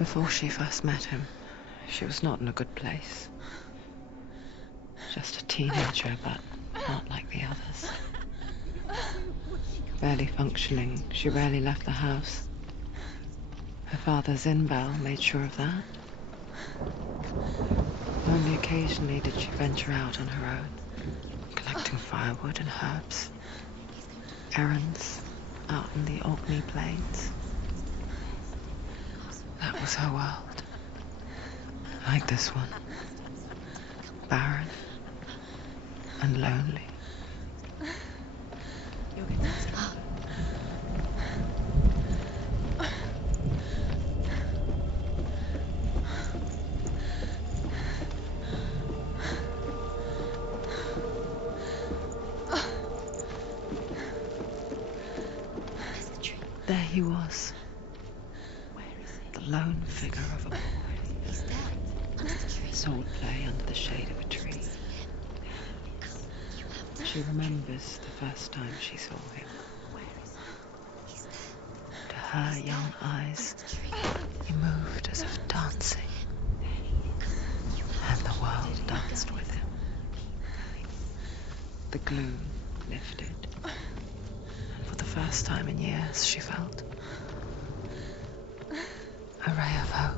Before she first met him, she was not in a good place. Just a teenager, but not like the others. Barely functioning, she rarely left the house. Her father, Zinbal, made sure of that. Only occasionally did she venture out on her own, collecting firewood and herbs. Errands out in the Orkney Plains. That was her world. Like this one. Barren and lonely. There he was. The lone figure of a boy. Swordplay under the shade of a tree. She remembers the first time she saw him. To her young eyes, he moved as if dancing, and the world danced with him. The gloom lifted, and for the first time in years she felt a ray of hope.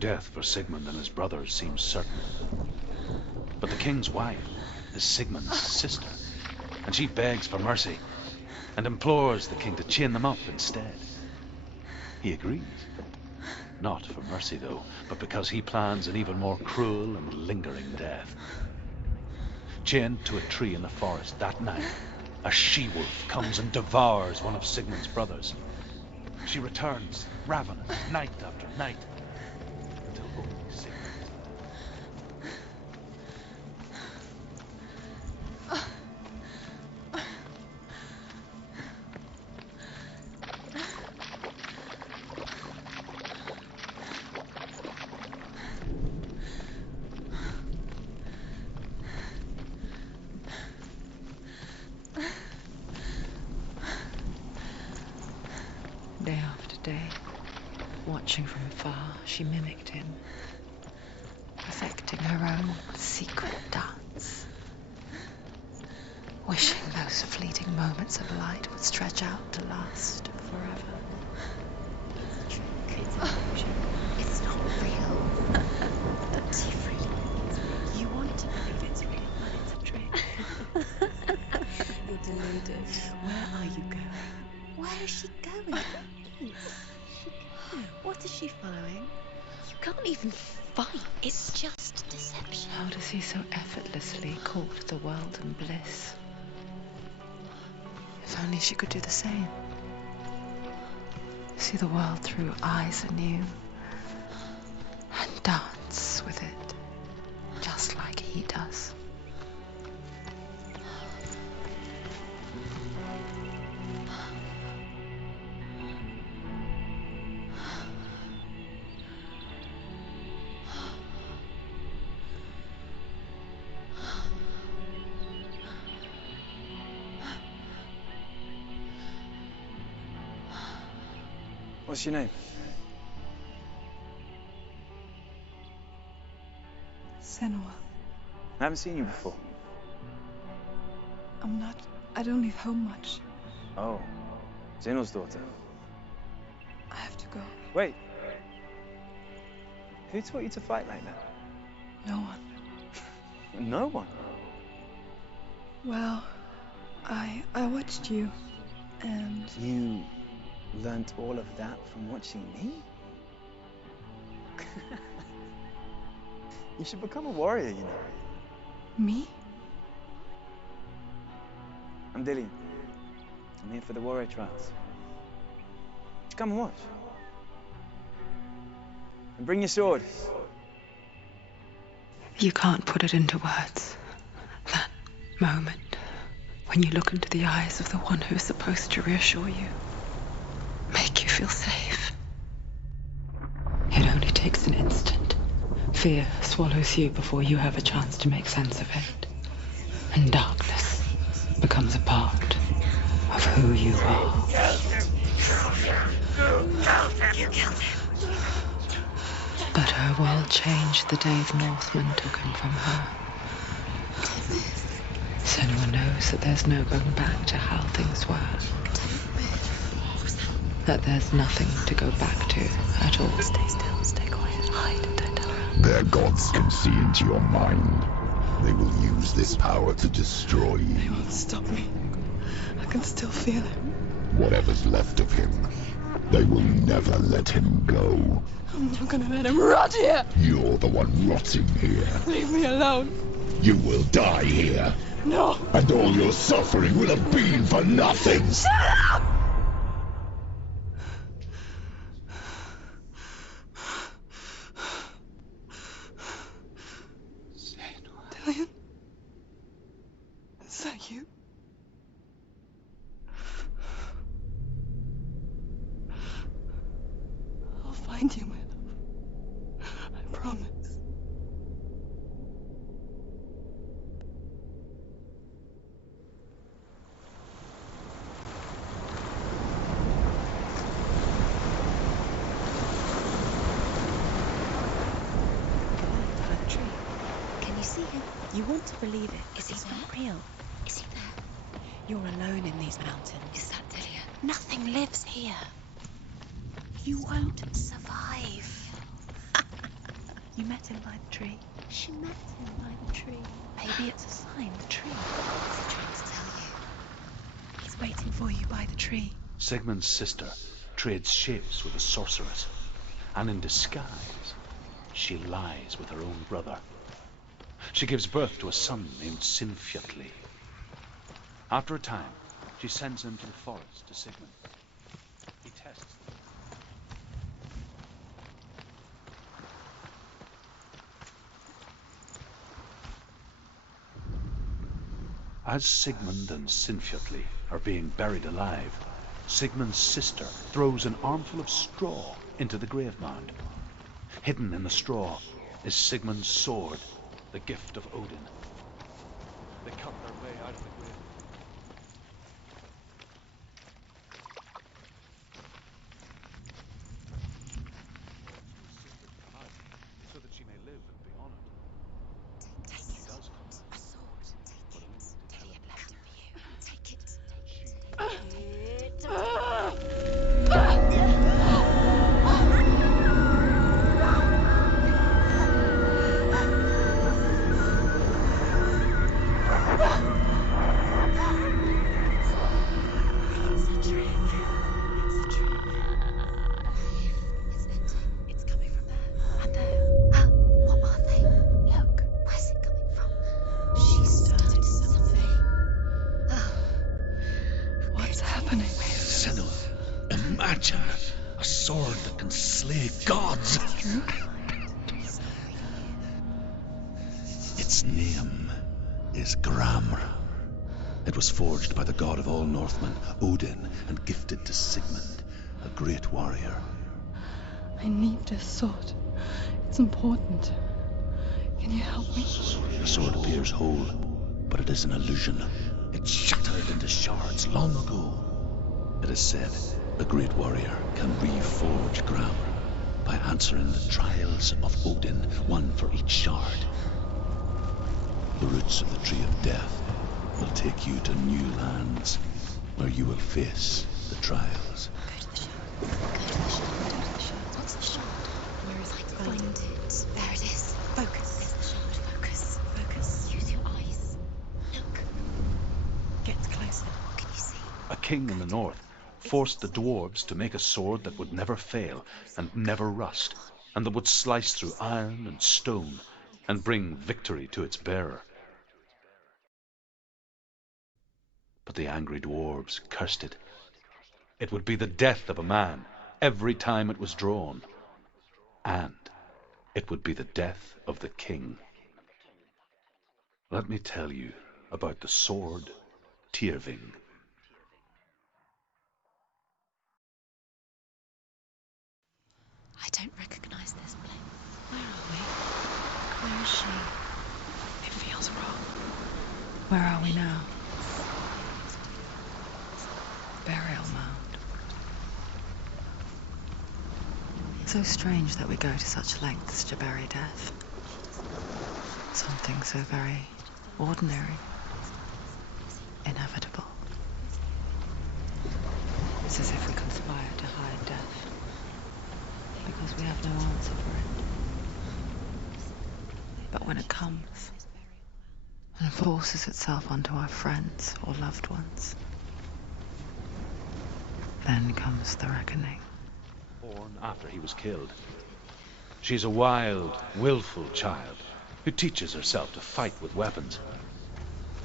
Death for Sigmund and his brothers seems certain. But the king's wife is Sigmund's sister, and she begs for mercy and implores the king to chain them up instead. He agrees. Not for mercy, though, but because he plans an even more cruel and lingering death. Chained to a tree in the forest that night, a she-wolf comes and devours one of Sigmund's brothers. She returns, ravenous, night after night, until only Sigmund. Day after day, watching from afar, she mimicked him, perfecting her own secret dance, wishing those fleeting moments of light would stretch out to last forever. It's a trick. It's an illusion. It's not real. But you really, you want to believe it's real, but it's a trick. You're deluded. Where are you going? Where is she going? What is she following? You can't even fight. It's just deception. How does he so effortlessly court the world and bliss? If only she could do the same. See the world through eyes anew and dance with it just like he does. What's your name? Senua. I haven't seen you before. I don't leave home much. Oh, Zenua's daughter. I have to go. Wait. Who taught you to fight like that? No one. No one? Well, I watched you, and You learnt all of that from watching me? You should become a warrior, you know. me? I'm Dillian. I'm here for the warrior trials. Just come and watch. And bring your sword. You can't put it into words. That moment when you look into the eyes of the one who's supposed to reassure you, make you feel safe. It only takes an instant. Fear swallows you before you have a chance to make sense of it. And darkness becomes a part of who you are. You killed him. But her world changed the day the Northmen took him from her. Senua knows that there's no going back to how things were. That there's nothing to go back to at all. Stay still, stay quiet, hide, don't tell her. Their gods can see into your mind. They will use this power to destroy They you. won't stop me. I can still feel him. Whatever's left of him, they will never let him go. I'm not gonna let him rot here. You're the one rotting here. Leave me alone. You will die here, No. and all your suffering will have been for nothing. Shut up! Dillian? Is that you? I'll find you, my love. I promise. That tree. Can you see him? You want to believe it. Is he not real? Is he there? You're alone in these mountains. Is that Dillian? Nothing lives here. You won't survive. You met him by the tree. She met him by the tree. Maybe it's a sign. The tree. What's he trying to tell you? He's waiting for you by the tree. Sigmund's sister trades shapes with a sorceress, and in disguise, she lies with her own brother. She gives birth to a son named Sinfjotli. After a time, she sends him to the forest to Sigmund. He tests them. As Sigmund and Sinfjotli are being buried alive, Sigmund's sister throws an armful of straw into the grave mound. Hidden in the straw is Sigmund's sword, the gift of Odin. They cut their way out of the grave. So that she may live and be honored. Take She it. does come. A sword. Take it. Dillian left it for you. Take it. It's a tree. It's a tree. It's coming from there. And there. Oh, what are they? Look. Where's it coming from? She started something. Oh. What's happening? Senua, imagine A sword that can slay gods. Its name is Gramr. It was forged by the god of all Northmen, Odin, and gifted to Sigmund, a great warrior. I need this sword. It's important. Can you help me? The sword appears whole, but it is an illusion. It shattered into shards long ago. It is said a great warrior can reforge Gramr by answering the trials of Odin, one for each shard. The roots of the tree of death will take you to new lands where you will face the trials. Go to the shard. Go to the shard. Go to the shard. What's the shard? Where is it? Find it. There it is. Focus. There's the shard. Focus. Focus. Use your eyes. Look. Get closer. What can you see? A king in the north forced the dwarves to make a sword that would never fail and never rust, and that would slice through iron and stone and bring victory to its bearer. But the angry dwarves cursed it. It would be the death of a man every time it was drawn, and it would be the death of the king. Let me tell you about the sword Tyrving. I don't recognize this place. Where are we? Where is she? It feels wrong. Where are we now? Burial mound. So strange that we go to such lengths to bury death. Something so very ordinary, inevitable. It's as if we conspire to hide death, because we have no answer for it. But when it comes, and forces itself onto our friends or loved ones, then comes the reckoning. Born after he was killed. She's a wild, willful child who teaches herself to fight with weapons.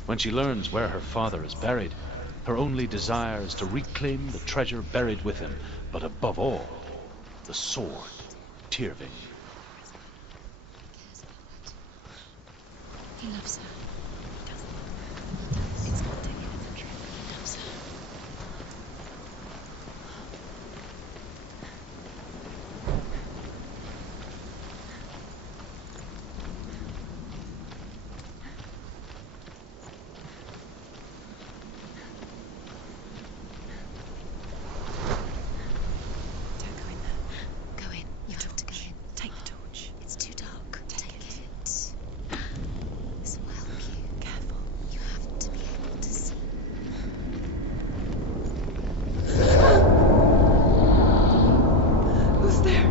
When she learns where her father is buried, her only desire is to reclaim the treasure buried with him, but above all, the sword, Tyrving. He loves her. He doesn't. It's not taken as a trick. He loves her. Don't go in there. Go in. You have to go in. Take the torch. It's too dark. Take it. This will help you. Careful. You have to be able to see. Who's there?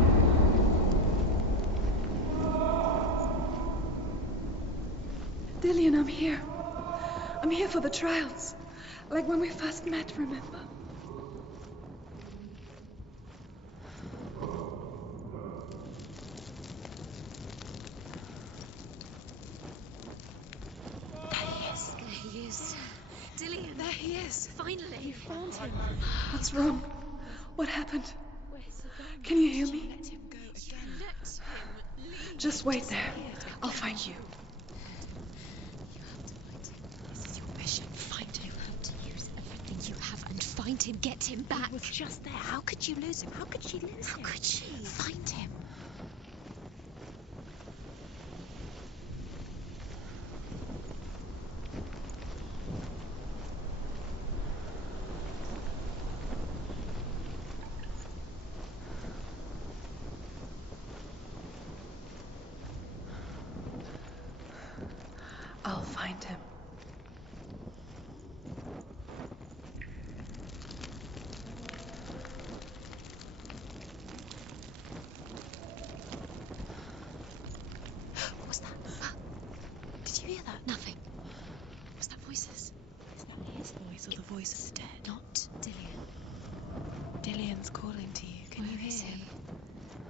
Dillian, I'm here. I'm here for the trials. Like when we first met, remember? There he is. Dillian. There he is. Finally. You found him. What's wrong? What happened? Can you hear me? Let him go again. Let him leave. Just wait there. I'll find you. You have to find him. This is your mission. Find him. You have to use everything you have and find him. Get him back. He was just there. How could you lose him? How could she lose him? How could she? Find him. I'll find him. What was that? Did you hear that? Nothing. Was that voices? It's not his voice or the voice of the dead. Not Dillian. Dillian's calling to you. Can you Where is hear he? him?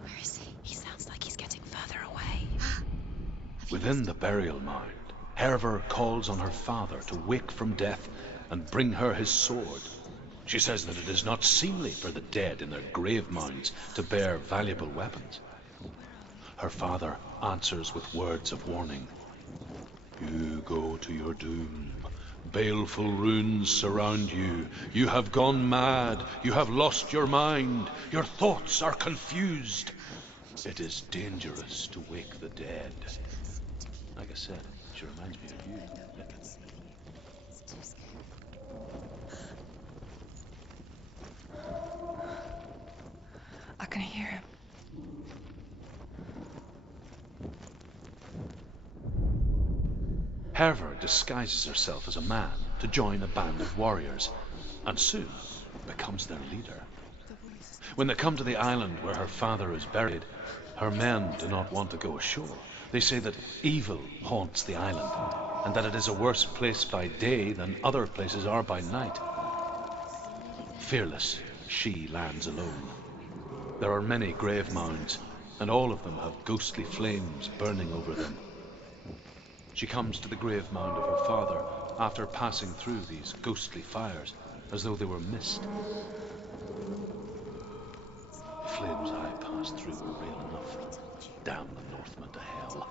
Where is he? He sounds like he's getting further away. Have you Within the burial mound, Hervor calls on her father to wake from death and bring her his sword. She says that it is not seemly for the dead in their grave mounds to bear valuable weapons. Her father answers with words of warning. You go to your doom. Baleful runes surround you. You have gone mad. You have lost your mind. Your thoughts are confused. It is dangerous to wake the dead. Like I said, she reminds me of you. It's too scary. I can hear him. Herver disguises herself as a man to join a band of warriors, and soon becomes their leader. When they come to the island where her father is buried, her men do not want to go ashore. They say that evil haunts the island, and that it is a worse place by day than other places are by night. Fearless, she lands alone. There are many grave mounds, and all of them have ghostly flames burning over them. She comes to the grave mound of her father after passing through these ghostly fires, as though they were mist. The flames I passed through were real enough. Damn the Northmen to hell.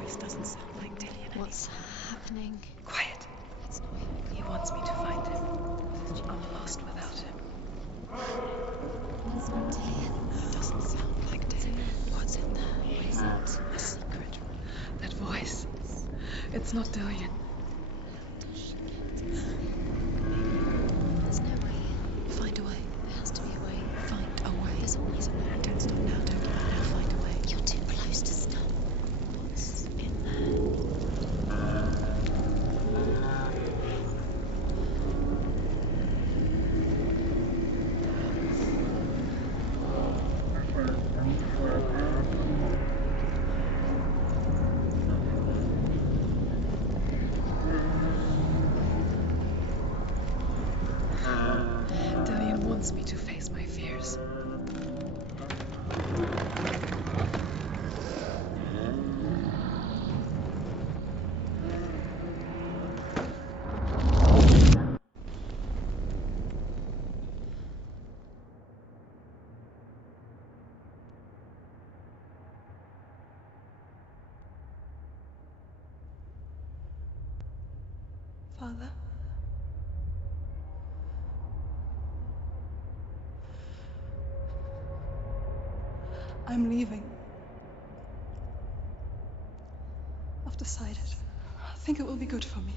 Voice doesn't sound like Dillion. What's happening? Quiet. It's not him. He wants me to find him. I'm lost without him. It's not Dillian. It doesn't sound like Dillion. What's in there? What is it? A secret. That voice. It's not Dillion. There's no way. Find a way. There has to be a way. Find a way. There's always a way. Don't stop now. Don't give up now. Find a way. You're too close to stop. What's in there? Dillion wants me to face my fears. Father? I'm leaving. I've decided. I think it will be good for me.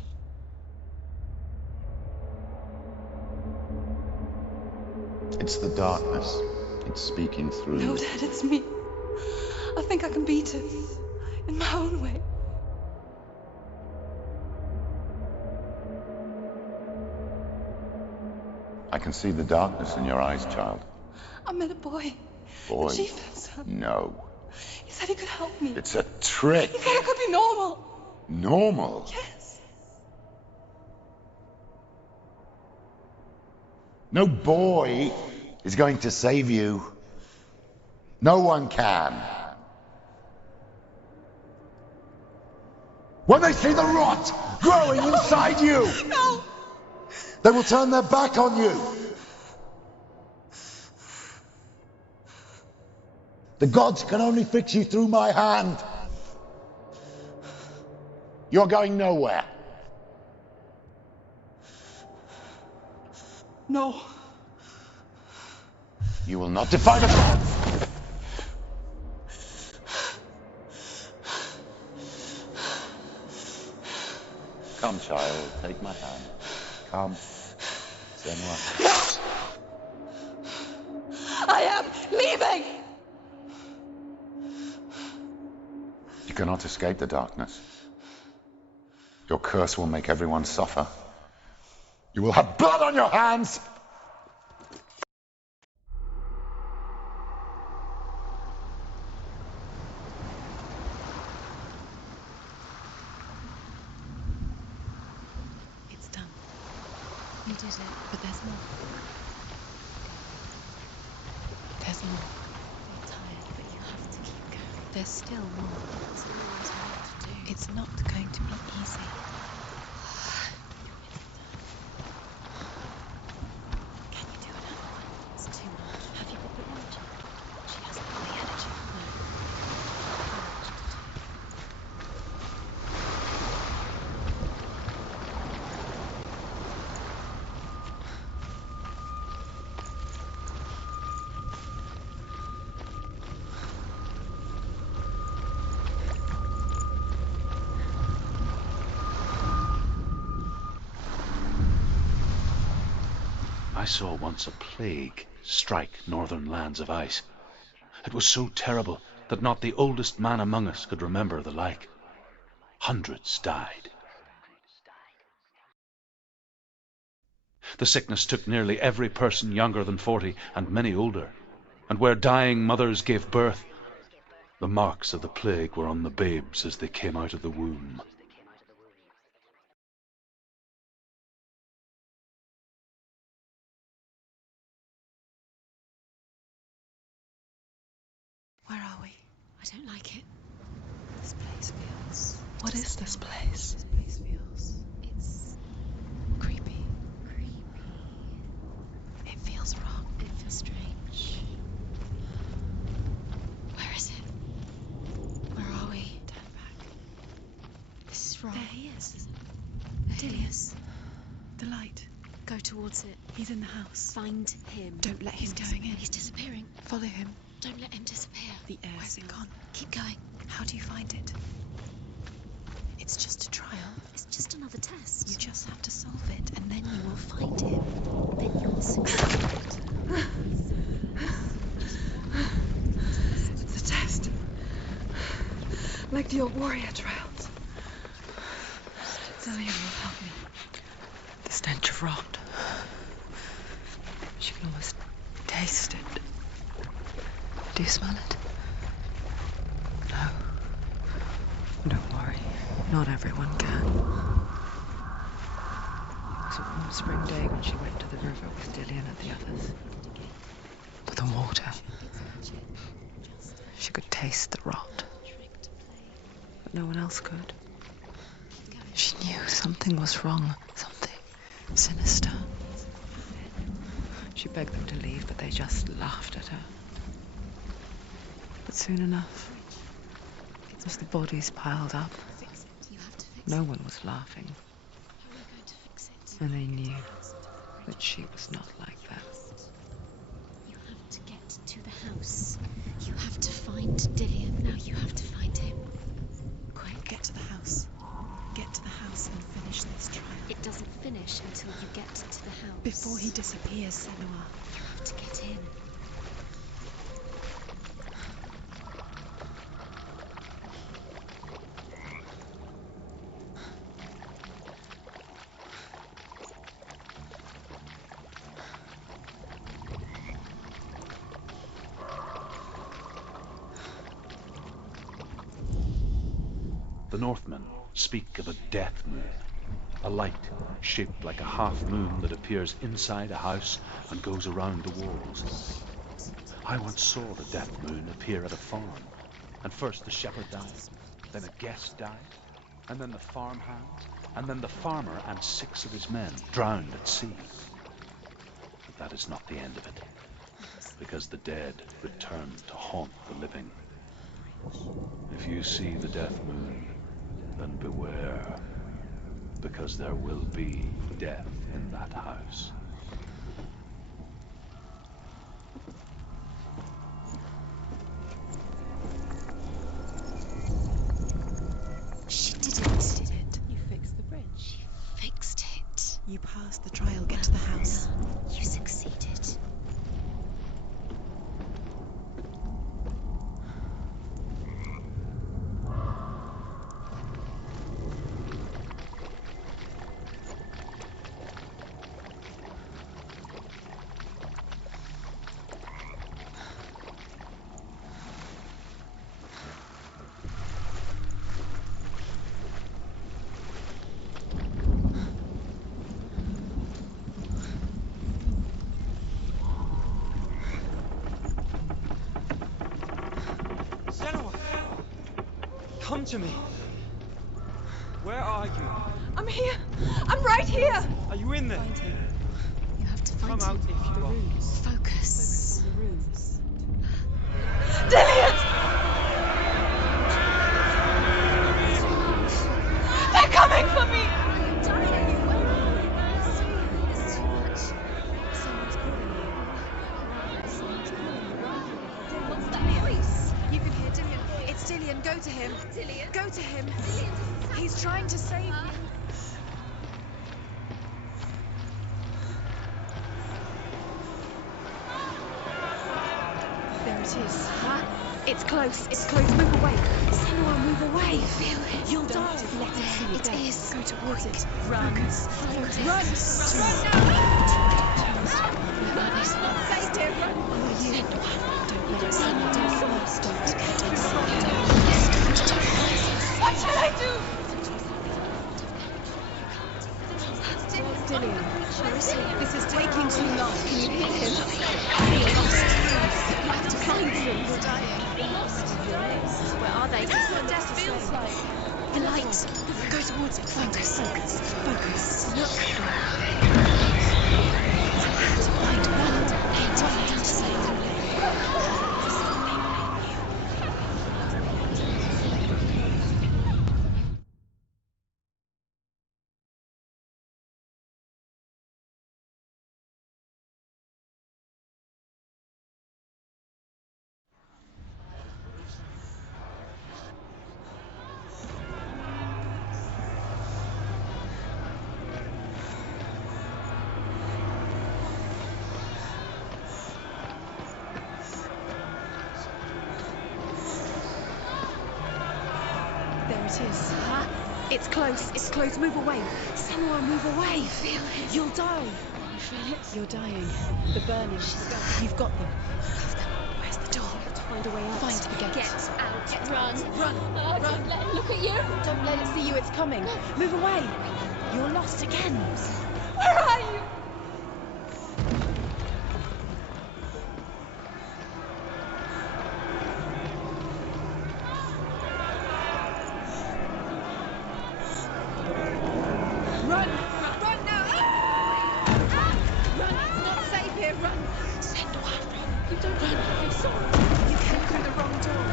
It's the darkness. It's speaking through No, you. Dad, it's me. I think I can beat it. In my own way. I can see the darkness in your eyes, child. I met a boy. Boy. The chieftain's son. No. He said he could help me. It's a trick. He said I could be normal. Normal. Yes. No boy is going to save you. No one can. When they see the rot growing inside you, No. they will turn their back on you. The gods can only fix you through my hand. You're going nowhere. No. You will not defy the gods. Come, child, take my hand. Come. Senua. I am leaving. You cannot escape the darkness. Your curse will make everyone suffer. You will have blood on your hands! But there's more. There's more. You're tired, but you have to keep going. There's still more. There's always more to do. It's not going to be easy. Can you do another one? It's too much. Have you got the energy? She hasn't got the energy. No. Too much to do. I saw once a plague strike northern lands of ice. It was so terrible that not the oldest man among us could remember the like. Hundreds died. The sickness took nearly every person younger than 40 and many older. And where dying mothers gave birth, the marks of the plague were on the babes as they came out of the womb. Where are we? I don't like it. This place feels... What is this place? This place feels... It's... creepy. Creepy. It feels wrong. It feels strange. Where is it? Where are we? Turn back. This is wrong. There he is. There he is. The light. Go towards it. He's in the house. Find him. Don't let him He's going in. He's disappearing. Follow him. Don't let him disappear. The air's Where's it gone. Keep going. How do you find it? It's just a trial. It's just another test. You just have to solve it, and then You will find him. Then you will succeed. it's a test. Like the old warrior trials. Delia will help me. The stench of rot. She can almost taste it. Do you smell it? No. Don't worry. Not everyone can. It was a warm spring day when she went to the river with Dillian and the others. To the water. She could taste the rot. But no one else could. She knew something was wrong. Something sinister. She begged them to leave, but they just laughed at her. But soon enough, as the bodies piled up, You have to fix no one was laughing, How are you going to fix it? and they knew that she was not like that. You have to get to the house. You have to find Dillian. Now you have to find him. Quick, get to the house. Get to the house and finish this trial. It doesn't finish until you get to the house. Before he disappears, Senua. You have to get in. The Northmen speak of a death moon, a light shaped like a half moon that appears inside a house and goes around the walls. I once saw the death moon appear at a farm, and first the shepherd died, then a guest died, and then the farmhand, and then the farmer and 6 of his men drowned at sea. But that is not the end of it, because the dead return to haunt the living. If you see the death moon, then beware, because there will be death in that house. She did it. Did it? You fixed the bridge. She fixed it. You passed the trial. Get to the house. You succeeded. Come to me. Where are you? I'm here. I'm right here. Are you in there? Find him. You have to find Come him. out if you are. Focus. The rooms. Dillion! They're coming for me! I'm dying. Where are you? It's too much. Someone's calling you. Someone's calling you. Why? What's that voice? You can hear Dillion. It's Dillion. Go to him. Dillion? Go to him. Dillion, He's trying to save you. There it is. Huh? It's close. It's close. Move away. Senua, move away. Feel it. You'll die. Let it see you. It is. Go towards it. Run. Focus. Focus. Run. Run now. Run. It's not safe here. Run. Don't let it see you. Don't stop. What shall I do? Dillion. Where is he? This is taking too long. Can you hear him? You're lost. You have to find them. You're dying. You're lost. Where are they? This is what death feels like. The light. Go towards it. Focus. Focus. Focus. Look. Find one. Head down to save. There it is. Huh? It's close. It's close. Move away. Senua, move away. Feel it. You'll die. You feel it? You're dying. The burning. You've got them. Where's the door? Find a way out. Find the gate. Get out. Run. Run. Oh, don't let it look at you. Don't let it see you. It's coming. Move away. You're lost again. Where are you? Run! Run now! Run! It's not safe here. Run! Senua, run! You don't have your sword. You came through the wrong door.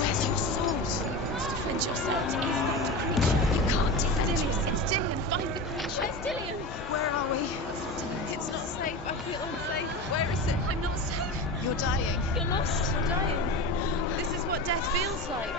Where's your sword? You must defend yourself. What is that creature? You can't defend yourself. It's Dillion. Find the creature. It's Dillion. Where are we? It's not safe. I feel unsafe. Where is it? I'm not safe. You're dying. You're lost. You're dying. This is what death feels like.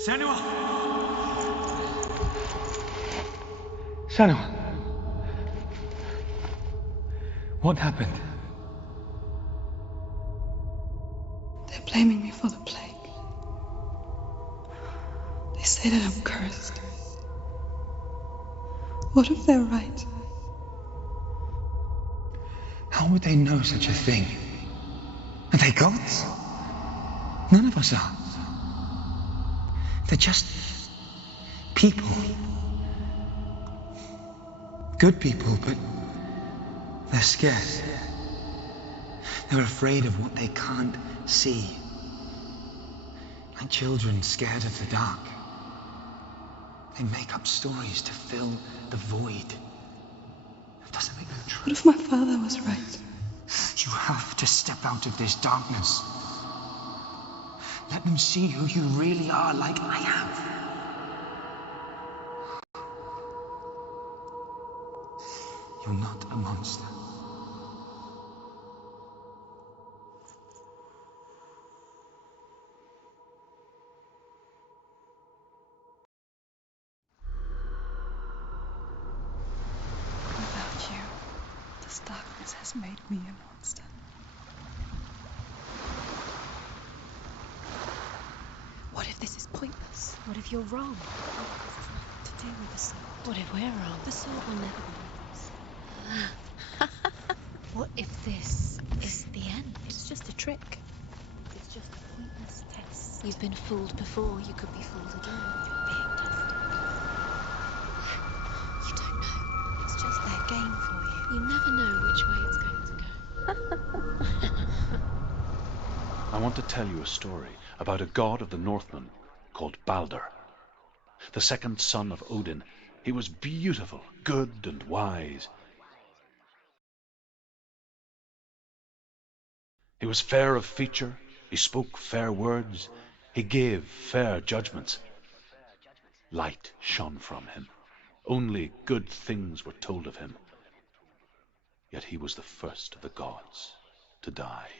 Senua! Senua! What happened? They're blaming me for the plague. They say that I'm cursed. What if they're right? How would they know such a thing? Are they gods? None of us are. They're just people. Good people, but they're scared. They're afraid of what they can't see. Like children scared of the dark. They make up stories to fill the void. It doesn't make them true. What if my father was right? You have to step out of this darkness. Let them see who you really are, like I have. You're not a monster. darkness has made me a monster. What if this is pointless? What if you're wrong? What if this is nothing to do with the sword? What if we're wrong? The sword will never be lost. What if this is the end? It's just a trick. It's just a pointless test. You've been fooled before, you could be fooled again. You're being tested. You don't know. It's just their game for you. You never know which way it's going to go. I want to tell you a story about a god of the Northmen called Balder. The second son of Odin. He was beautiful, good and wise. He was fair of feature, he spoke fair words, he gave fair judgments. Light shone from him. Only good things were told of him. Yet he was the first of the gods to die.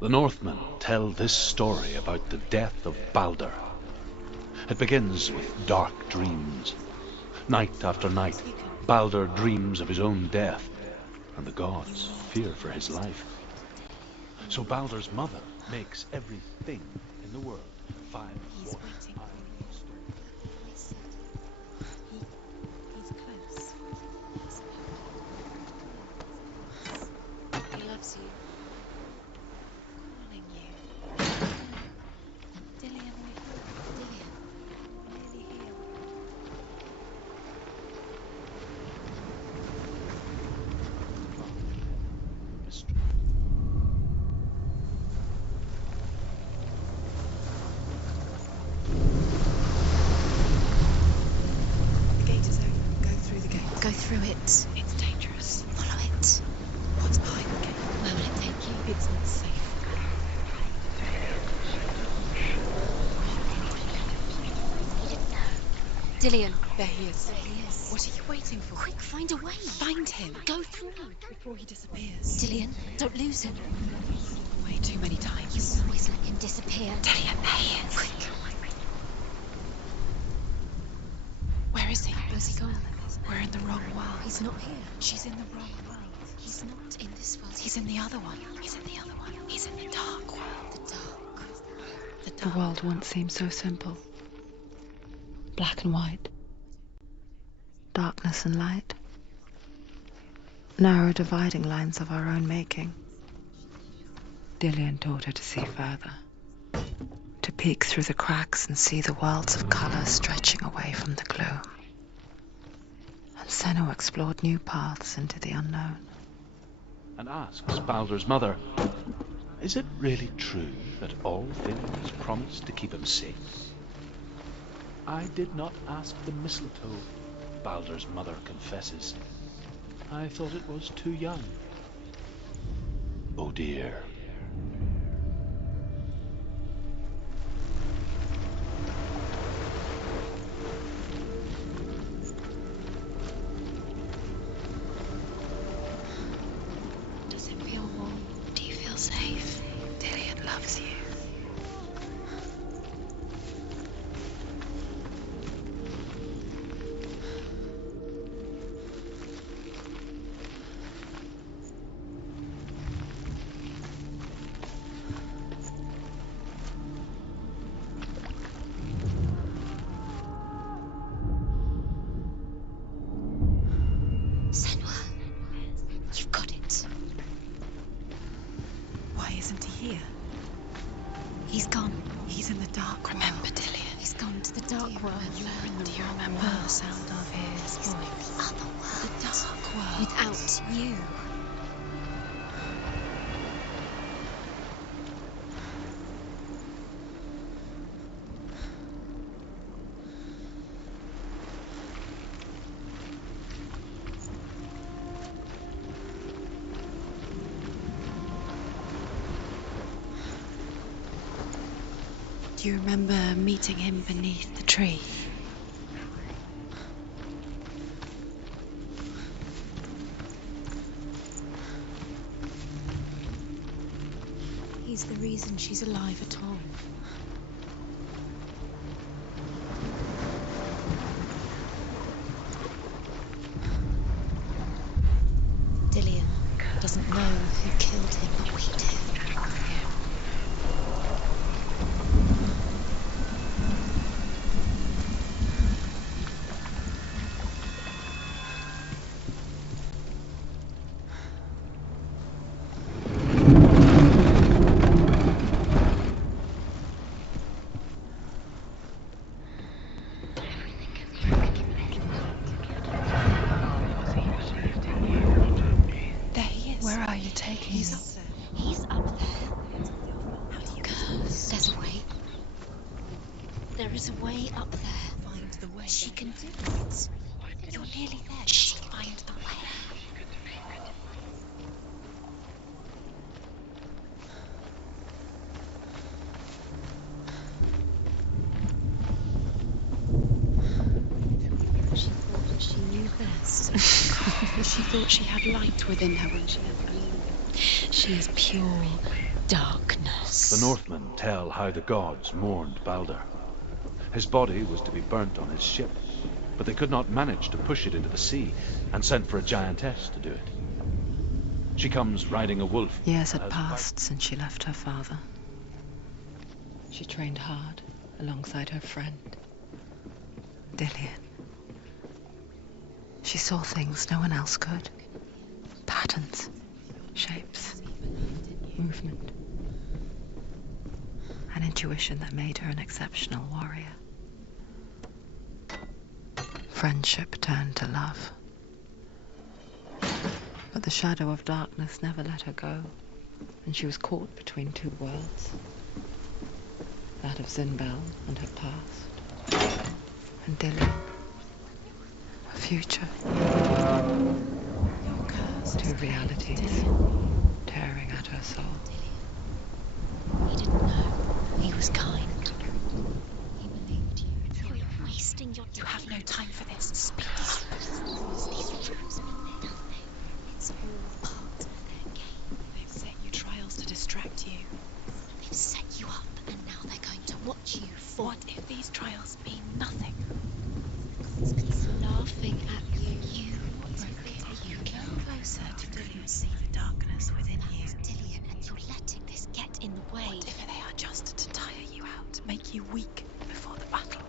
The Northmen tell this story about the death of Balder. It begins with dark dreams. Night after night, Balder dreams of his own death, and the gods fear for his life. So Balder's mother makes everything in the world 5 He's waiting for you. I said he's close. He loves you. Calling you. Dillian, nearly here. The gate is open. Go through the gate. Go through it. It's dangerous. Follow it. What's behind the gate? Where will it take you? It's not safe. You didn't know. Dillian. There he is. There he is. What are you waiting for? Quick, find a way. Find him. Go through. Before he disappears. Dillian, don't lose him. Way too many You times. always let him disappear. Dillian, there he is. Quick. Where is he? Where's he gone? We're in the wrong world. He's not here. She's in the wrong world. He's not in this world. He's in the other one. He's in the other one. He's in the dark world. the dark. The world once seemed so simple. Black and white. Darkness and light. Narrow dividing lines of our own making. Dillian taught her to see further. To peek through the cracks and see the worlds of color stretching away from the gloom. And Senua explored new paths into the unknown. And asks Balder's mother, is it really true that all things promised to keep him safe? I did not ask the mistletoe, Balder's mother confesses. I thought it was too young. Oh dear. Does it feel warm? Do you feel safe? Dillian loves you. other world. Do you remember The sound of his voice. other world? The dark world. Without you. Do you remember meeting him beneath the tree? He's the reason she's alive at all. Dillian doesn't know who killed him, but we do. There he is. Where are you taking me? He's up there. How do you curse? There's a way. There is a way up there. Find the way. She can do it. You're nearly there. She can find the way. She thought that she knew best. She thought she had light within her when she never believed. She is pure darkness. The Northmen tell how the gods mourned Balder. His body was to be burnt on his ship, but they could not manage to push it into the sea, and sent for a giantess to do it. She comes riding a wolf. Years had passed since she left her father. She trained hard alongside her friend, Dillian. She saw things no one else could. Patterns, shapes, movement. An intuition that made her an exceptional warrior. Friendship turned to love. But the shadow of darkness never let her go, and she was caught between two worlds. That of Zinbel and her past, and Dillian, her future. Two realities tearing at her soul. He didn't know. He was kind. He believed you. You're wasting your time. You have no time for this. Speak. These rules mean nothing. It's all part of their game. They've set you trials to distract you. They've set you up, and now they're going to watch you fall. What if these trials mean nothing? He's laughing at you. You broke You get closer to Dillian. See the darkness within you. Dillian, and you're letting this get in the way. What if they are just to tire you out, make you weak before the battle?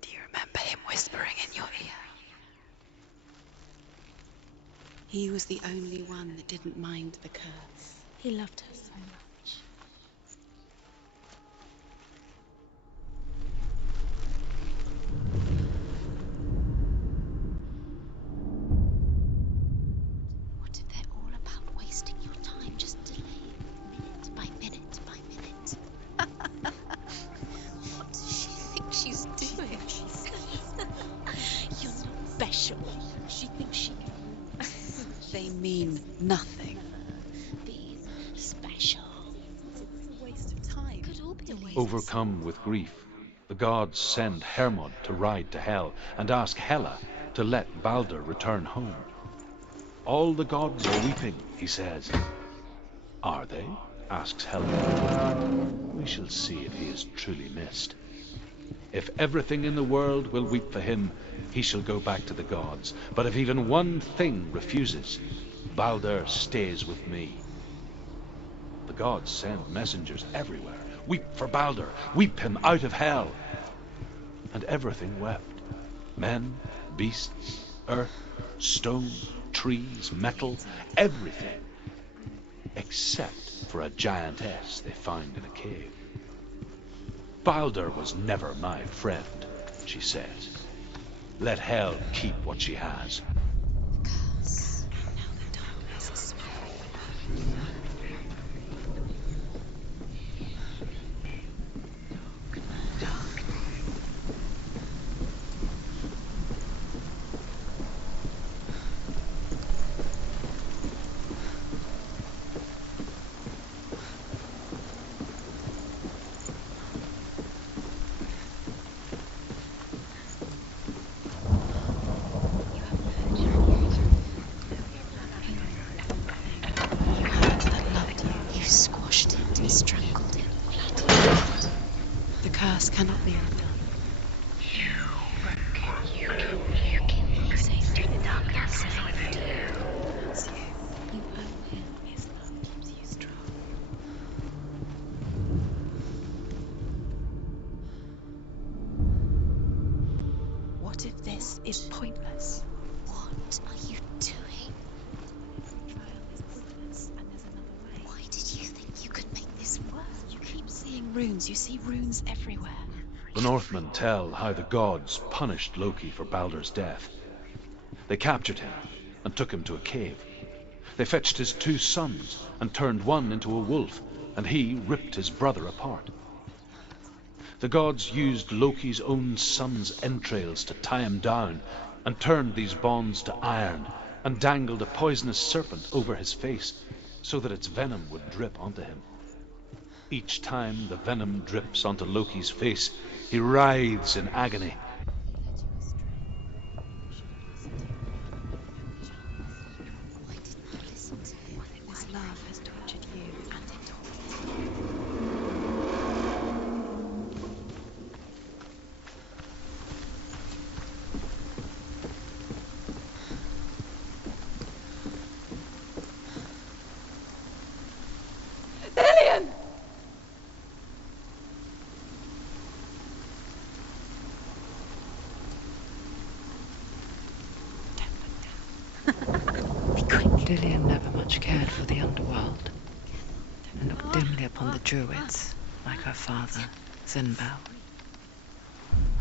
Do you remember him whispering in your ear? He was the only one that didn't mind the curse. He loved her so much. What if they're all about wasting your time, just delaying minute by minute by minute? What does she think she's doing? You're not special. She thinks she can They mean nothing. be special. It's a waste of time. Could all be a waste. Overcome with grief, the gods send Hermod to ride to Hell and ask Hela to let Balder return home. All the gods are weeping, he says. Are they? Asks Hela. We shall see if he is truly missed. If everything in the world will weep for him, he shall go back to the gods. But if even one thing refuses, Baldur stays with me. The gods send messengers everywhere. Weep for Baldur, weep him out of hell. And everything wept. Men, beasts, earth, stone, trees, metal, everything. Except for a giantess they found in a cave. Baldur was never my friend, she says. Let hell keep what she has. Cannot be undone. What if this is pointless? What are you doing? Every trial is pointless, and there's another way. Why did you think you could make this work? You keep seeing runes. You see runes everywhere. The Northmen tell how the gods punished Loki for Baldur's death. They captured him and took him to a cave. They fetched his 2 sons and turned one into a wolf, and he ripped his brother apart. The gods used Loki's own son's entrails to tie him down and turned these bonds to iron and dangled a poisonous serpent over his face so that its venom would drip onto him. Each time the venom drips onto Loki's face, he writhes in agony. Why didn't you listen to him? His love has tortured you, and it tortured you. Lillian! Lillian never much cared for the underworld, and looked dimly upon the druids, like her father, Zinbel.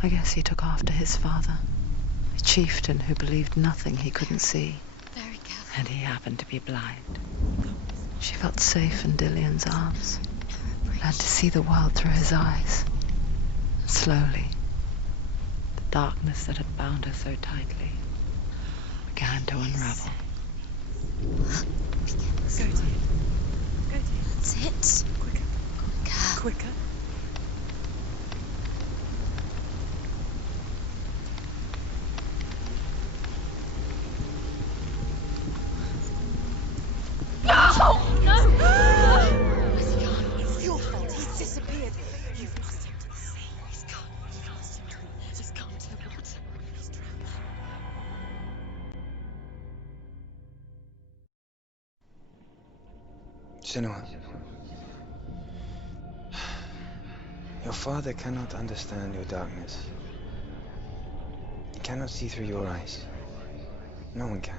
I guess he took after his father, a chieftain who believed nothing he couldn't see, and he happened to be blind. She felt safe in Dillian's arms, learned to see the world through his eyes. And slowly, the darkness that had bound her so tightly began to unravel. Go to him. Go to him. That's it. Quicker. Quicker. It's your fault. He's disappeared. You've lost him to the sea. He's gone. You've lost him. Just come to the water. He's drowned. Senua, your father cannot understand your darkness. He cannot see through your eyes. No one can.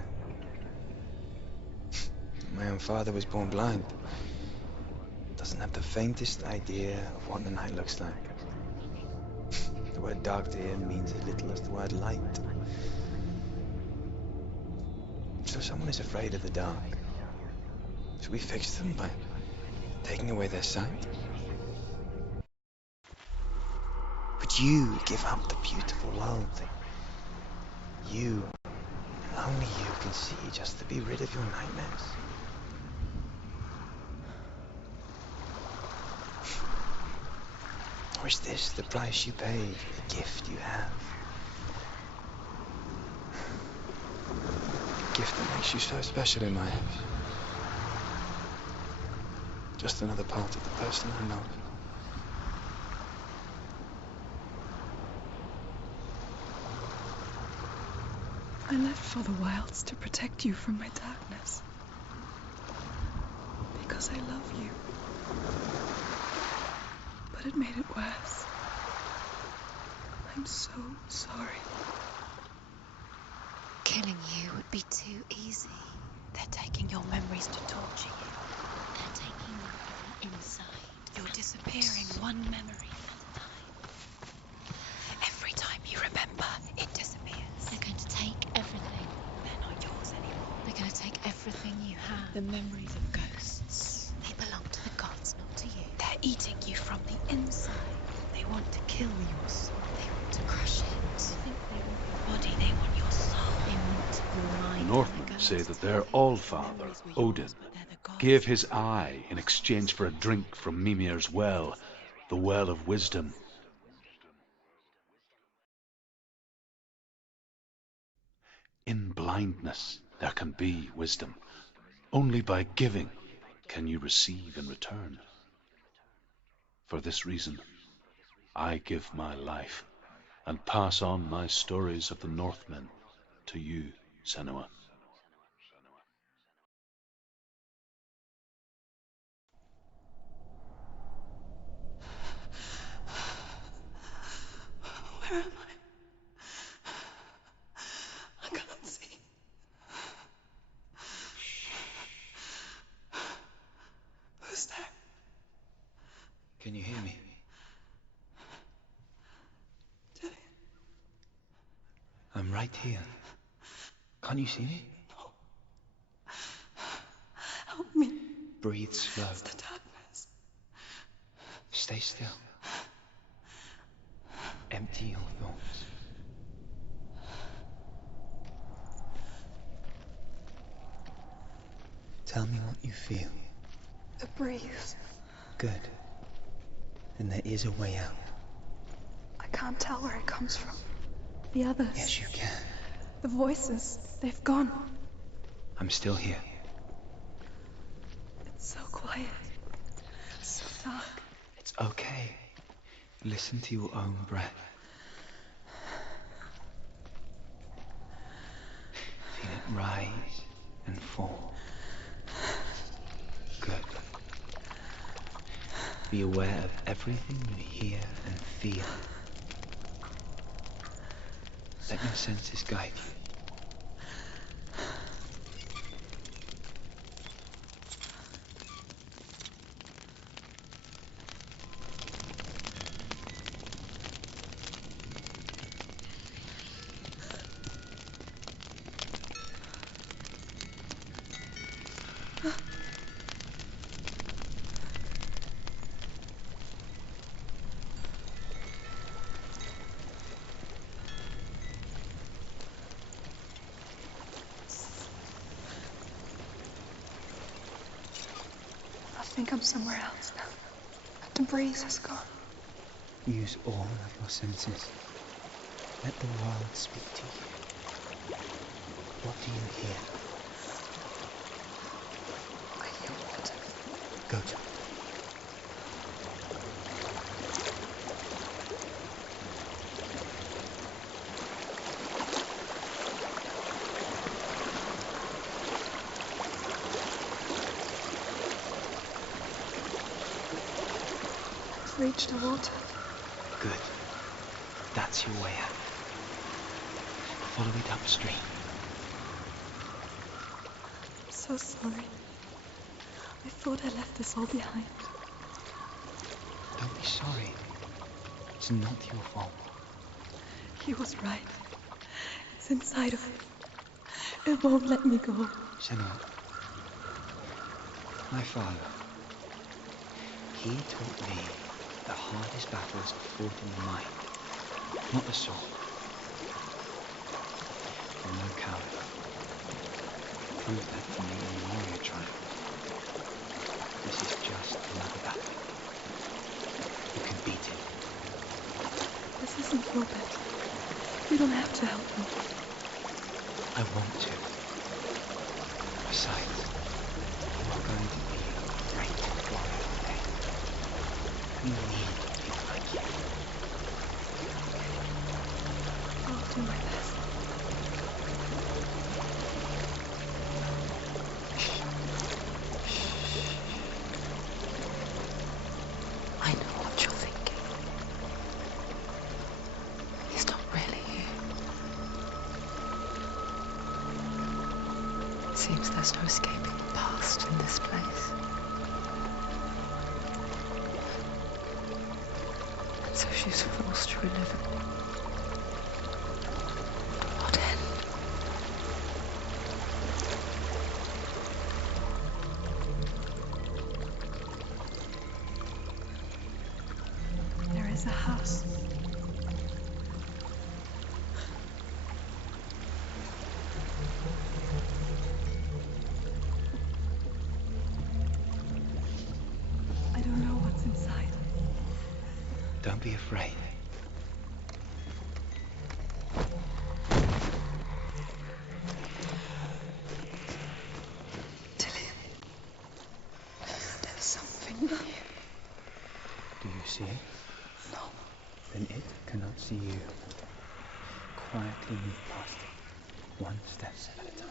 My own father was born blind. Doesn't have the faintest idea of what the night looks like. The word dark to him means as little as the word light. So someone is afraid of the dark. Should we fix them by taking away their sight? Would you give up the beautiful world that you, and only you, can see just to be rid of your nightmares? Or is this the price you pay for the gift you have? A gift that makes you so special in my eyes. Just another part of the person I love. I left for the wilds to protect you from my darkness. because I love you. But it made it worse. I'm so sorry. Killing you would be too easy. They're taking your memories to torture you. They're taking them from the inside. You're disappearing one memory at a time. Every time you remember, it disappears. They're going to take everything. They're not yours anymore. They're going to take everything you have. The memories of ghosts. They belong to the gods, not to you. They're eating you from the inside. They want to kill your soul. They want to crush it. They think they want your body, they want your soul. They want your mind. The Northmen say that their all-father, Odin, gave his eye in exchange for a drink from Mimir's well, the well of wisdom. In blindness there can be wisdom. Only by giving can you receive in return. For this reason, I give my life and pass on my stories of the Northmen to you, Senua. Where am I can't see. Who's there? Can you hear me? Dillian. I'm right here. Can't you see me? Help me. Breathe slow. It's the darkness. Stay still. Empty your thoughts. Tell me what you feel. The breeze. Good. Then there is a way out. I can't tell where it comes from. The others. Yes, you can. The voices. They've gone. I'm still here. It's so quiet. So dark. It's okay. Listen to your own breath. Feel it rise and fall. Good. Be aware of everything you hear and feel. Let your senses guide you. I think I'm somewhere else now. The breeze has gone. Use all of your senses. Let the world speak to you. What do you hear? I hear water. Go to it. Reach the water. Good. That's your way out. Follow it upstream. I'm so sorry. I thought I left this all behind. Don't be sorry. It's not your fault. He was right. It's inside of me. It won't let me go. Senua. My father. He taught me the hardest battles are fought in the mind, not the soul. I'm no coward. Prove that for me in the warrior trial. This is just another battle. You can beat it. This isn't your battle. You don't have to help me. I want to. Besides, you are going to be a great warrior today. We need people like you. I'll do my best. There's no escaping the past in this place. And so she's forced to relive it. What end? There is a house. I don't know what's inside. Don't be afraid. Dillian, there's something here. Do you see it? No. Then it cannot see you. Quietly move past it, one step at a time.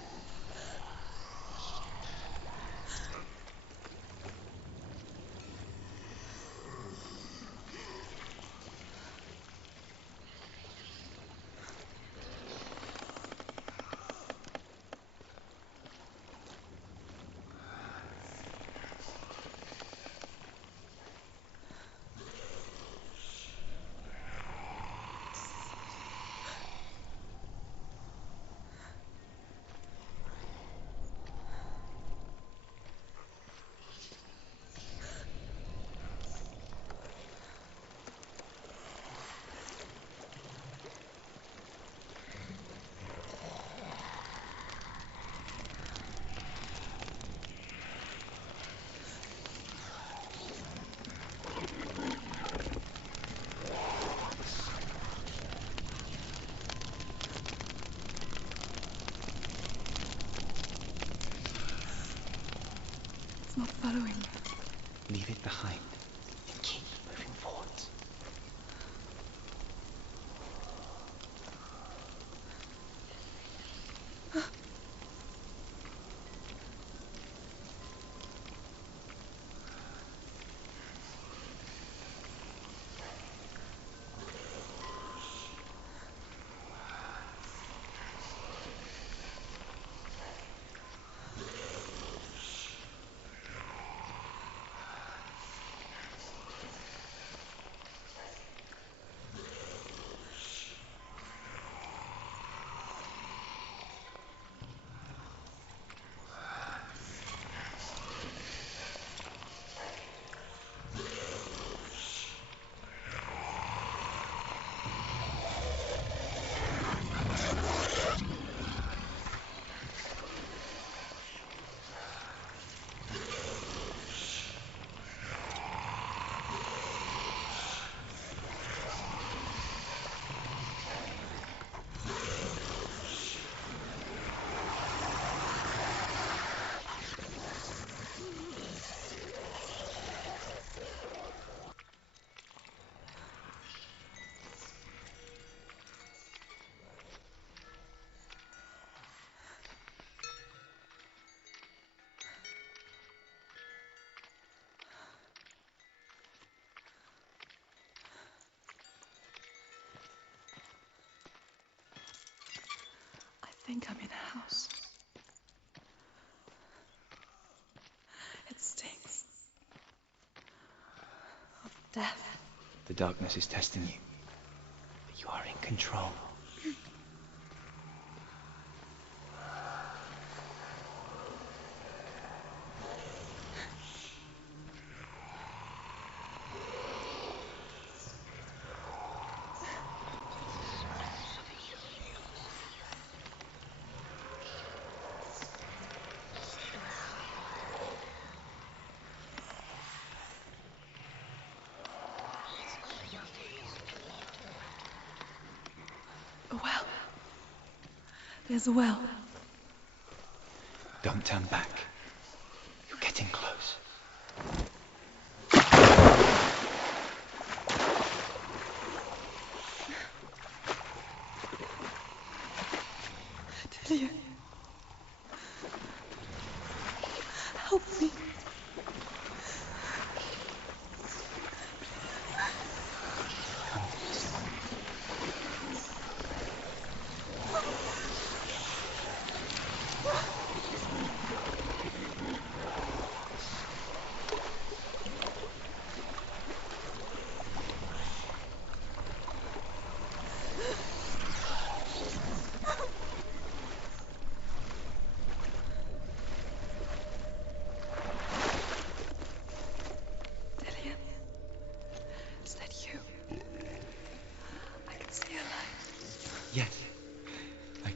It's not following. Leave it behind and keep moving forward. I think I'm in a house. It stinks of death. The darkness is testing you, but you are in control. A well. There's a well. Don't turn back. You're getting close. Dillian. Help me.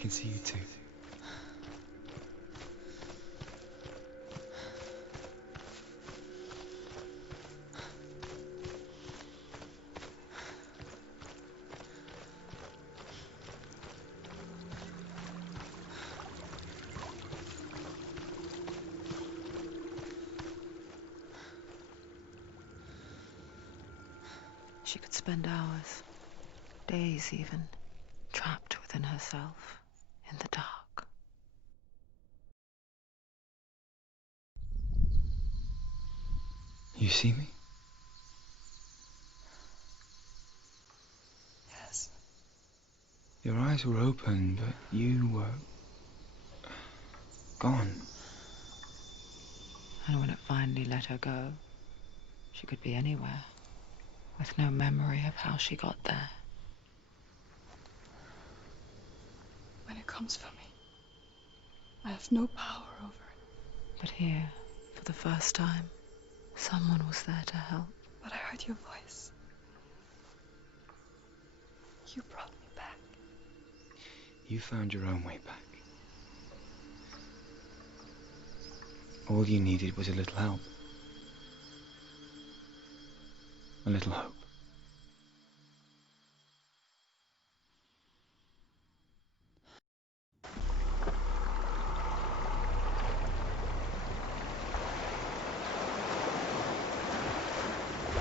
can see you too. She could spend hours, days even, trapped within herself, in the dark. You see me? Yes. Your eyes were open, but you were gone. And when it finally let her go, she could be anywhere, with no memory of how she got there. When it comes for me, I have no power over it. But here, for the first time, someone was there to help. But I heard your voice. You brought me back. You found your own way back. All you needed was a little help. A little hope.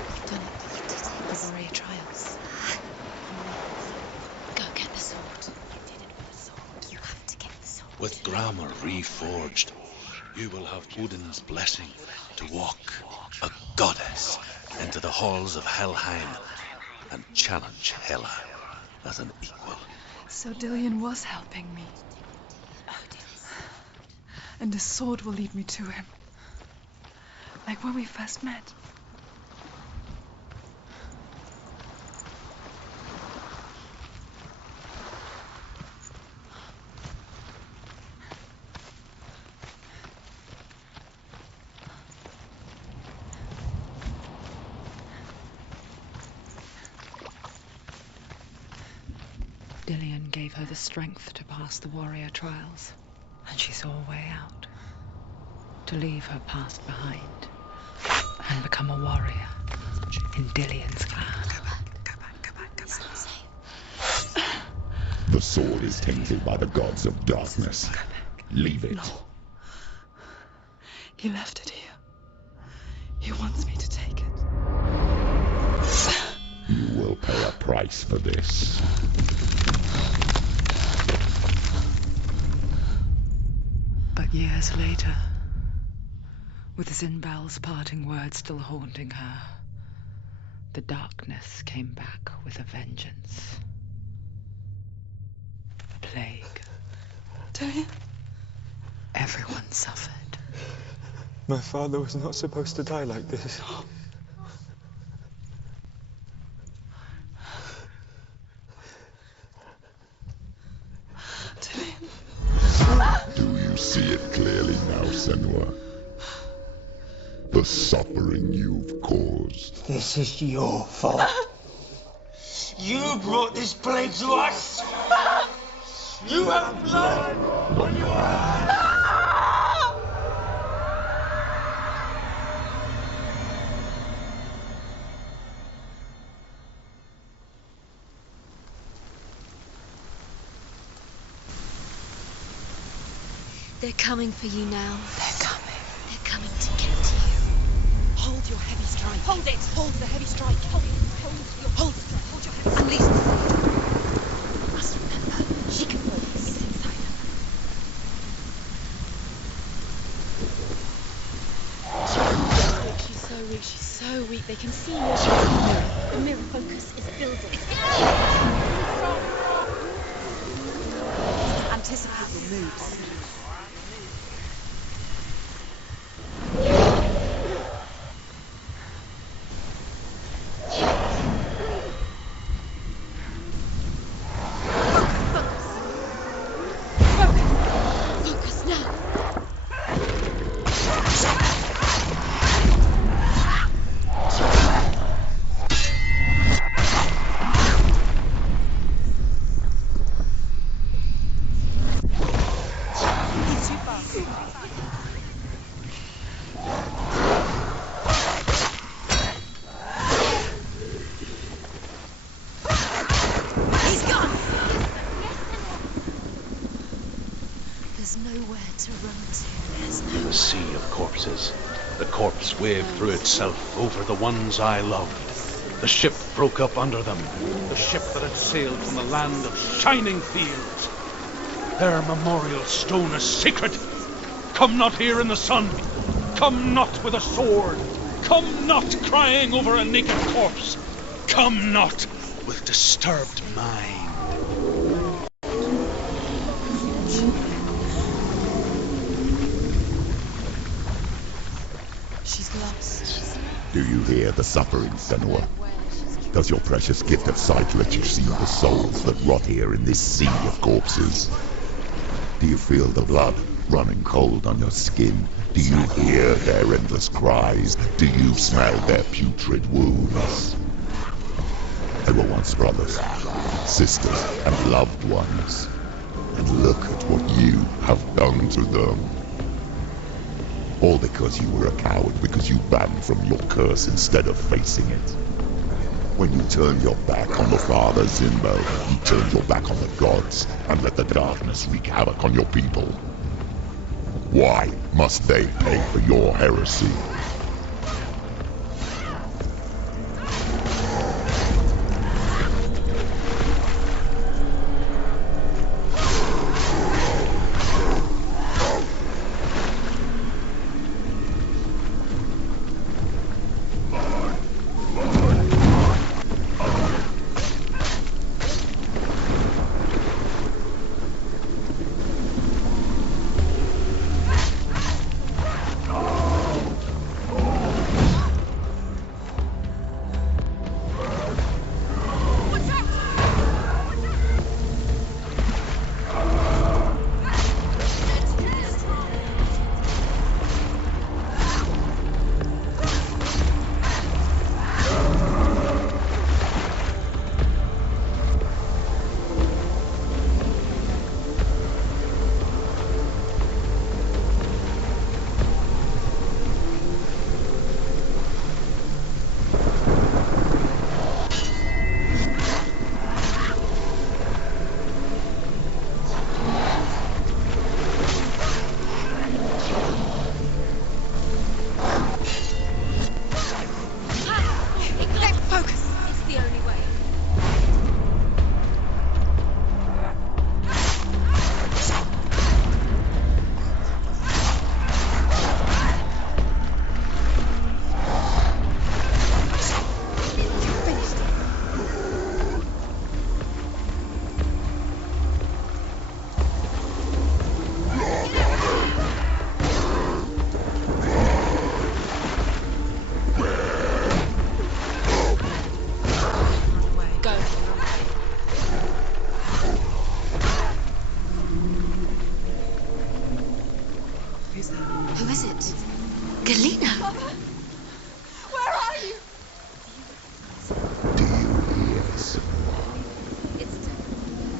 You've done it. You did it. The warrior trials. Go get the sword. You did it with the sword. You have to get the sword. With grammar reforged, you will have Odin's blessing to walk, a goddess, into the halls of Helheim and challenge Hela as an equal. So Dillion was helping me. And the sword will lead me to him. Like when we first met. Dillion gave her the strength to pass the warrior trials, and she saw a way out. To leave her past behind and become a warrior in Dillion's clan. Go back. It's not safe. The sword is tainted by the gods of darkness. Leave it. No. He left it here. He wants me to take it. You will pay a price for this. But years later, with Zinbal's parting words still haunting her, the darkness came back with a vengeance. A plague. Dillion? Everyone suffered. My father was not supposed to die like this. Do you see it clearly now, Senua? The suffering you've caused. This is your fault. You brought this plague to us. You have blood on your hands. They're coming for you now. They're coming. They're coming to get you. Hold your heavy strike. Hold it. Hold the heavy strike. Hold your heavy. Unleash the sword. You must remember, she can focus. It's inside her. She's so weak. She's so weak. They can see her. She's a mirror. The mirror focus is building. Anticipate your moves. Focus now. corpses. The corpse waved through itself over the ones I loved. The ship broke up under them. The ship that had sailed from the land of shining fields. Their memorial stone is sacred. Come not here in the sun. Come not with a sword. Come not crying over a naked corpse. Come not with disturbed mind. She's lost. Do you hear the suffering, Senua? Does your precious gift of sight let you see the souls that rot here in this sea of corpses? Do you feel the blood running cold on your skin? Do you hear their endless cries? Do you smell their putrid wounds? They were once brothers, sisters, and loved ones. And look at what you have done to them. All because you were a coward, because you ran from your curse instead of facing it. When you turned your back on the Father Zimbo, you turned your back on the gods and let the darkness wreak havoc on your people. Why must they pay for your heresy? Who is it? Galena! Mama! Where are you? Do you hear, Senua?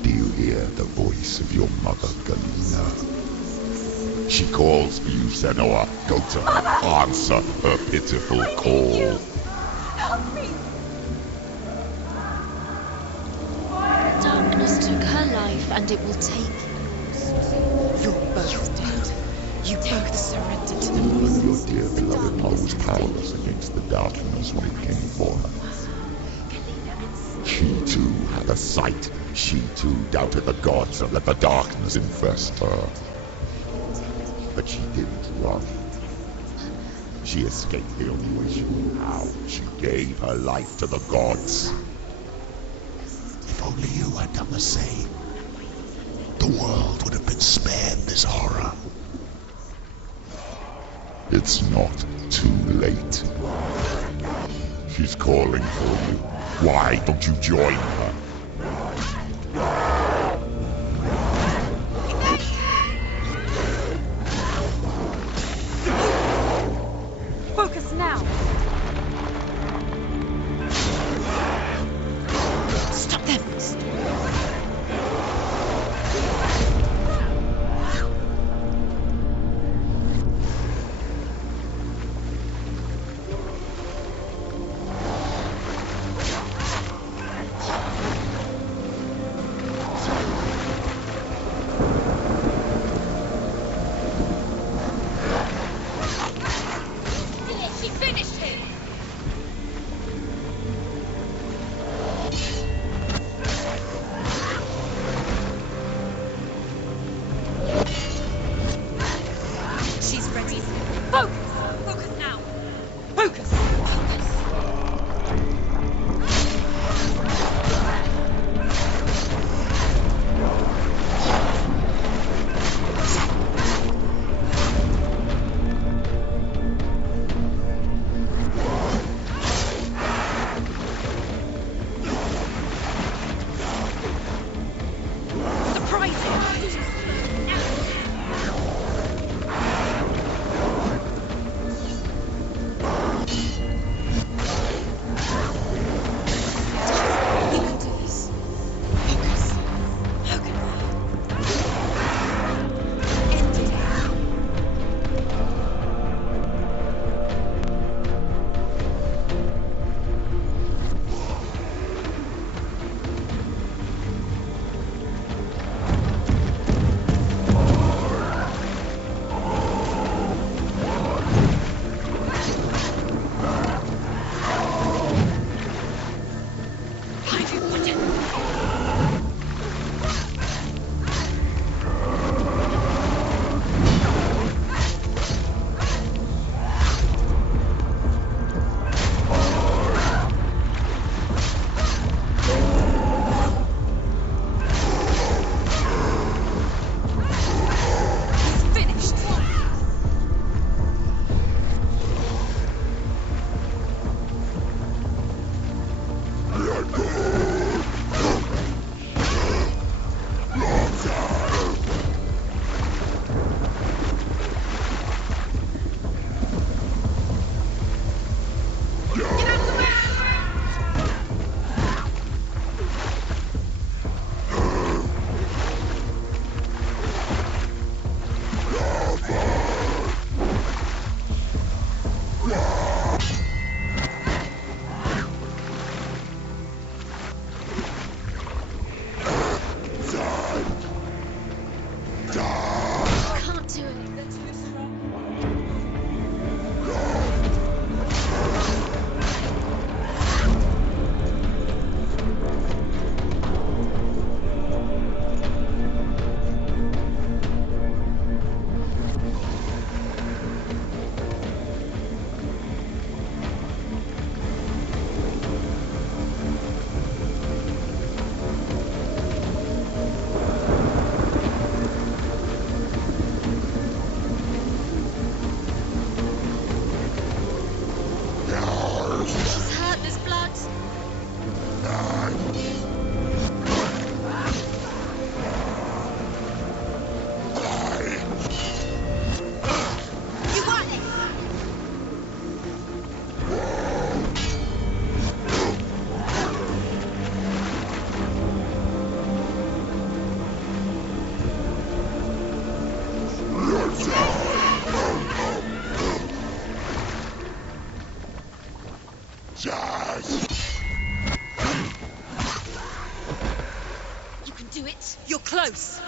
Do you hear the voice of your mother, Galena? She calls for you, Senua. Go to her. Answer her pitiful call. Help me! Darkness took her life, and it will take yours. You're both dead. You both surrendered to the voices. Your dear beloved mother was powerless against the darkness when it came for her. She too had a sight. She too doubted the gods and let the darkness infest her. But she didn't run. She escaped the only way she knew how. She gave her life to the gods. If only you had done the same, the world would have been spared this horror. It's not too late. She's calling for you. Why don't you join her? Focus now! Stop them! You're close.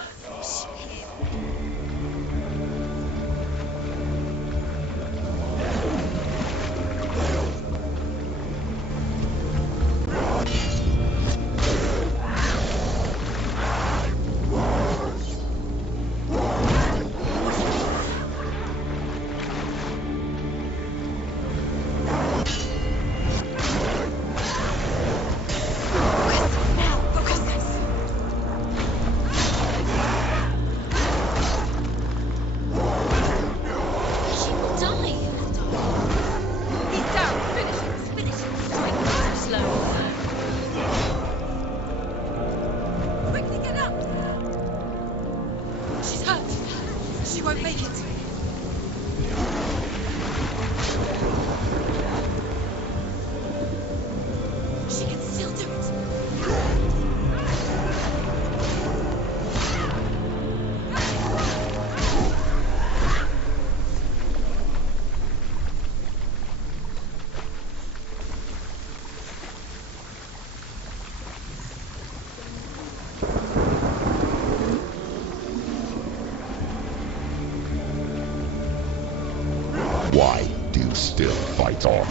Why do you still fight on?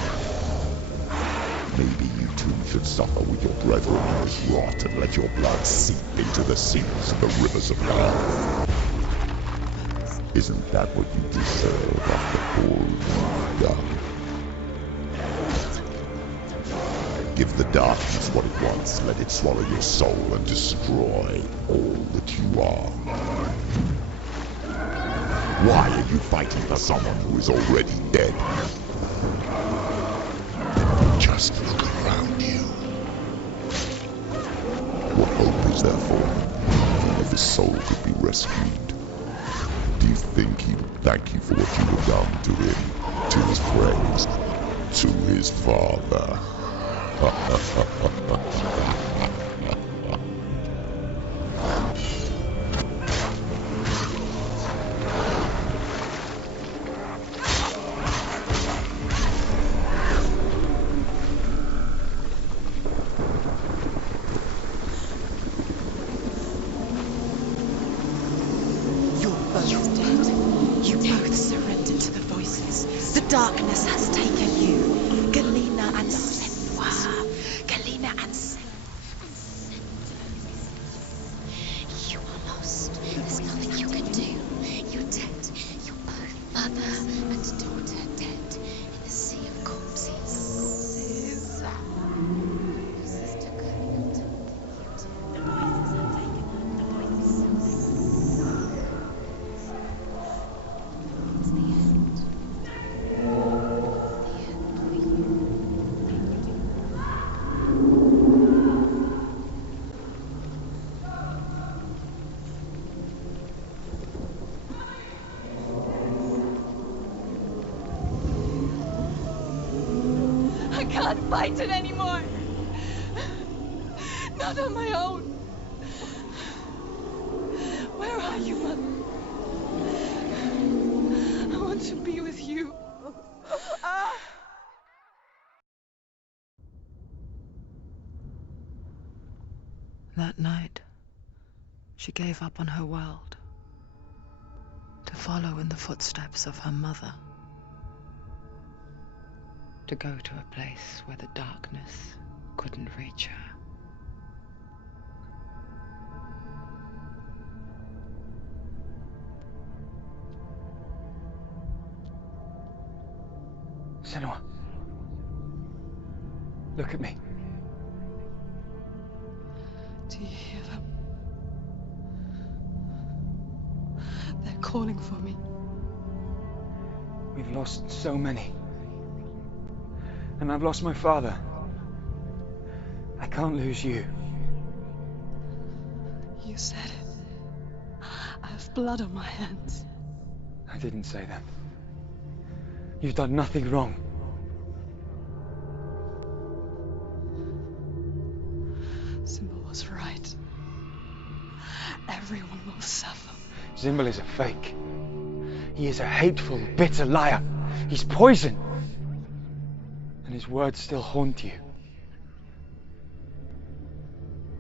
Maybe you too should suffer with your brethren in this rot and let your blood seep into the seas and the rivers of hell. Isn't that what you deserve after all you've done? Give the darkness what it wants, let it swallow your soul and destroy all that you are. Why are you fighting for someone who is already dead? Just look around you. What hope is there for him if his soul could be rescued? Do you think he would thank you for what you have done to him, to his friends, to his father? Darkness has taken you. Galena and Senua. Galena and Senua. You are lost. There's nothing you can do. You're dead. You're both mother and daughter dead in the sea of corpses. Sister Galena told you. The voices have taken the voices. It's the end. I can't fight it anymore. Not on my own. Where are you, Mother? I want to be with you. That night, she gave up on her world to follow in the footsteps of her mother, to go to a place where the darkness couldn't reach her. Senua, look at me. Do you hear them? They're calling for me. We've lost so many. And I've lost my father. I can't lose you. You said it. I have blood on my hands. I didn't say that. You've done nothing wrong. Symbol was right. Everyone will suffer. Symbol is a fake. He is a hateful, bitter liar. He's poison. And his words still haunt you.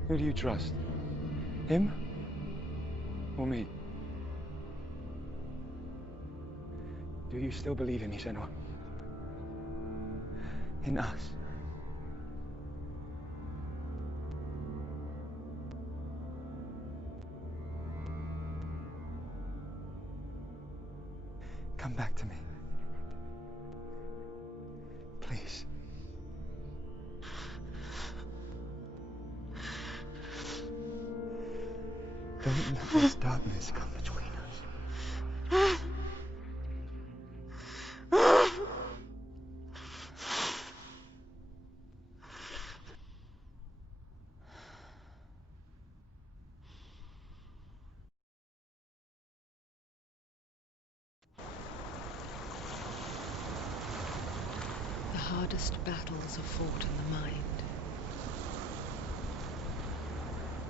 Who do you trust? Him Or me? Do you still believe in me, Senua? In us? Come back to me. Please. Don't let this darkness come between us. The hardest battles are fought in the mind.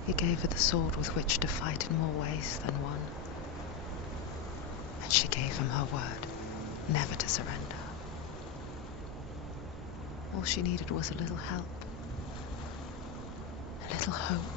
He gave her the sword with which to fight in more ways than one. And she gave him her word, never to surrender. All she needed was a little help, a little hope.